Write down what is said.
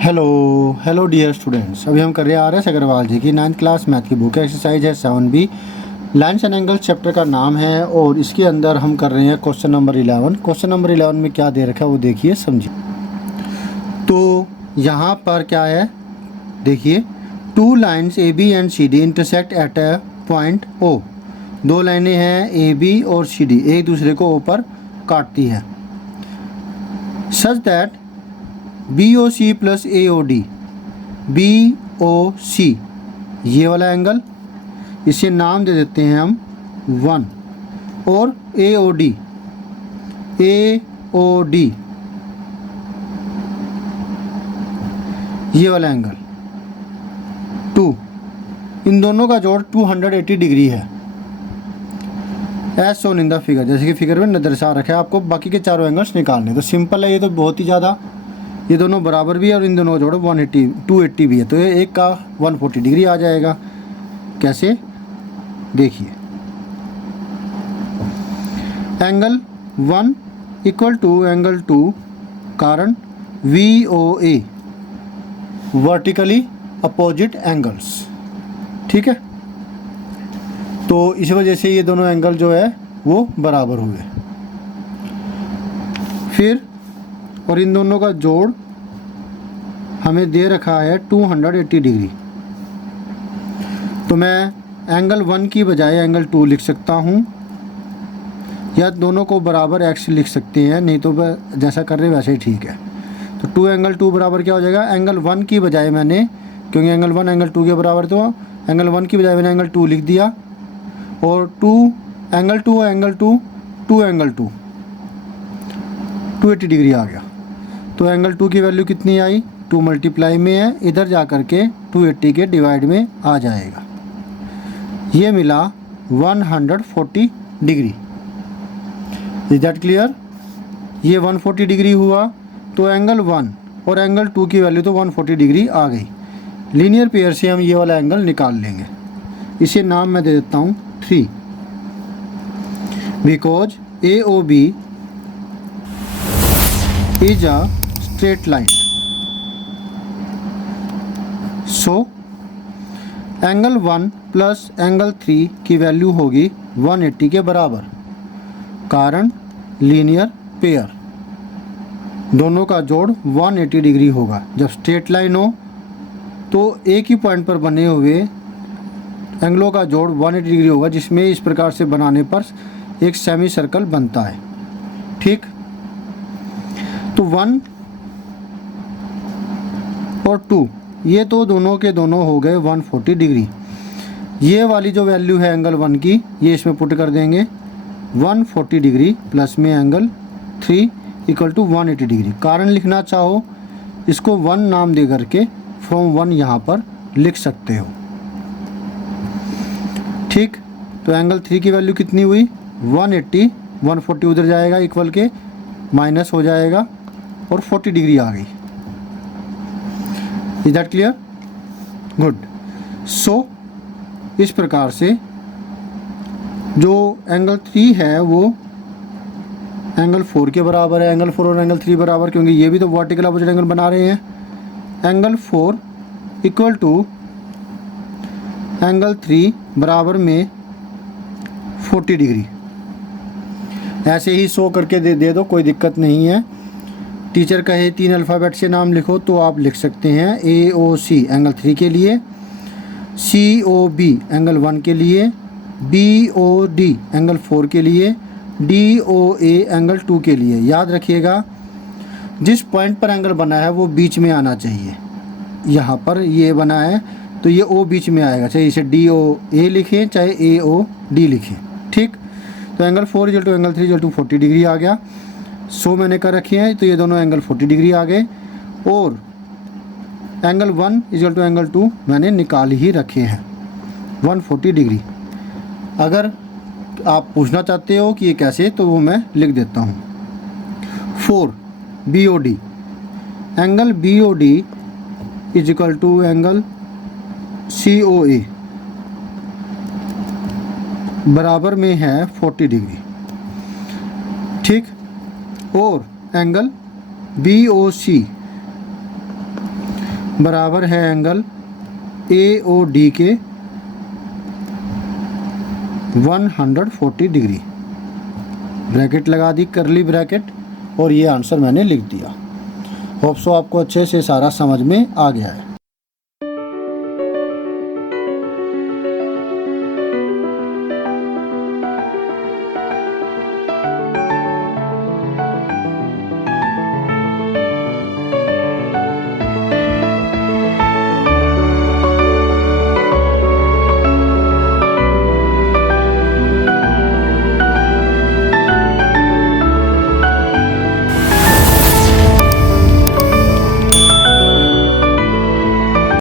Hello dear students. अभी हम कर रहे हैं आर एस अग्रवाल जी की 9th क्लास मैथ की बुक। एक्सरसाइज है 7B, lines and angles chapter का नाम है और इसके अंदर हम कर रहे हैं क्वेश्चन नंबर 11। क्वेश्चन नंबर 11 में क्या दे रखा है वो देखिए, समझिए। तो यहाँ पर क्या है, देखिए, two lines A B and C D intersect at a point O. दो लाइनें हैं ए बी और सी डी, एक दूसरे को ओ पर काटती है। Such that B O C plus A O D, B O C ये वाला एंगल, इसे नाम दे देते हैं हम 1, और ए ओ डी ये वाला एंगल 2, इन दोनों का जोड़ 280 डिग्री है। As shown in the figure, जैसे कि फिगर में दर्शा रखा है। आपको बाकी के चारों एंगल्स निकालने, तो सिंपल है ये, तो बहुत ही ज़्यादा। ये दोनों बराबर भी है और इन दोनों का जोड़ 280 भी है, तो ये एक का 140 डिग्री आ जाएगा। कैसे, देखिए, एंगल 1 इक्वल टू एंगल 2 कारण VOA, वर्टिकली अपोजिट एंगल्स, ठीक है। तो इस वजह से ये दोनों एंगल जो है वो बराबर हुए। फिर और इन दोनों का जोड़ हमें दे रखा है 280 डिग्री, तो मैं एंगल 1 की बजाय एंगल 2 लिख सकता हूँ, या दोनों को बराबर x लिख सकते हैं, नहीं तो जैसा कर रहे हैं वैसे ही ठीक है। तो 2 एंगल 2 बराबर क्या हो जाएगा, एंगल 1 की बजाय मैंने, क्योंकि एंगल 1 एंगल 2 के बराबर, तो एंगल 1 की बजाय मैंने एंगल 2 लिख दिया, और 2 एंगल 2 एंगल 2 2 एंगल 2 280 डिग्री आ गया। तो एंगल 2 की वैल्यू कितनी आई, 2 मल्टीप्लाई में है, इधर जा कर के 280 के डिवाइड में आ जाएगा। ये मिला 140 डिग्री। Is that clear? ये 140 डिग्री हुआ, तो एंगल 1 और एंगल 2 की वैल्यू तो 140 डिग्री आ गई। लीनियर पेयर से हम ये वाला एंगल निकाल लेंगे। इसे नाम मैं दे देता हूँ 3, because AOB is a straight line. So angle 1 plus angle 3 की वैल्यू होगी 180 के बराबर, कारण लीनियर पेयर, दोनों का जोड़ 180 डिग्री होगा। जब स्ट्रेट लाइन हो तो एक ही पॉइंट पर बने हुए एंगलों का जोड़ 180 डिग्री होगा, जिसमें इस प्रकार से बनाने पर एक सेमी सर्कल बनता है, ठीक। तो 1 और 2 ये तो दोनों के दोनों हो गए 140 डिग्री। ये वाली जो वैल्यू है एंगल 1 की, ये इसमें पुट कर देंगे, 140 डिग्री प्लस में एंगल 3 इक्वल टू 180 डिग्री। कारण लिखना चाहो इसको 1 नाम दे करके फ्रॉम 1 यहाँ पर लिख सकते हो, ठीक। तो एंगल 3 की वैल्यू कितनी हुई, 180, 140 उधर जाएगा, इक्वल के माइनस हो जाएगा, और 40 डिग्री आ गई। Is that clear? गुड। सो इस प्रकार से जो एंगल 3 है वो एंगल 4 के बराबर है। एंगल 4 और एंगल 3 बराबर, क्योंकि ये भी तो वर्टिकल अपोजिट एंगल बना रहे हैं। एंगल 4 इक्वल टू एंगल 3 बराबर में 40 डिग्री। ऐसे ही शो करके दे दो, कोई दिक्कत नहीं है। टीचर कहे 3 अल्फ़ाबेट से नाम लिखो तो आप लिख सकते हैं AOC एंगल 3 के लिए, COB एंगल 1 के लिए, BOD एंगल 4 के लिए, DOA एंगल 2 के लिए। याद रखिएगा, जिस पॉइंट पर एंगल बना है वो बीच में आना चाहिए। यहाँ पर ये बना है तो ये O बीच में आएगा, चाहे इसे DOA लिखें चाहे AOD लिखें, ठीक। तो angle 4 equal to angle 3 equal to 40 degree आ गया। सो मैंने कर रखे हैं, तो ये दोनों एंगल 40 डिग्री आ गए, और एंगल 1 इक्वल टू एंगल 2 मैंने निकाल ही रखे हैं 140 डिग्री। अगर आप पूछना चाहते हो कि ये कैसे, तो वो मैं लिख देता हूँ। 4 BOD, angle BOD is equal to angle COA, बराबर में है 40 डिग्री, ठीक। और एंगल BOC बराबर है एंगल AOD के 140 डिग्री। ब्रैकेट लगा दी, करली ब्रैकेट, और ये आंसर मैंने लिख दिया। होप सो आपको अच्छे से सारा समझ में आ गया है।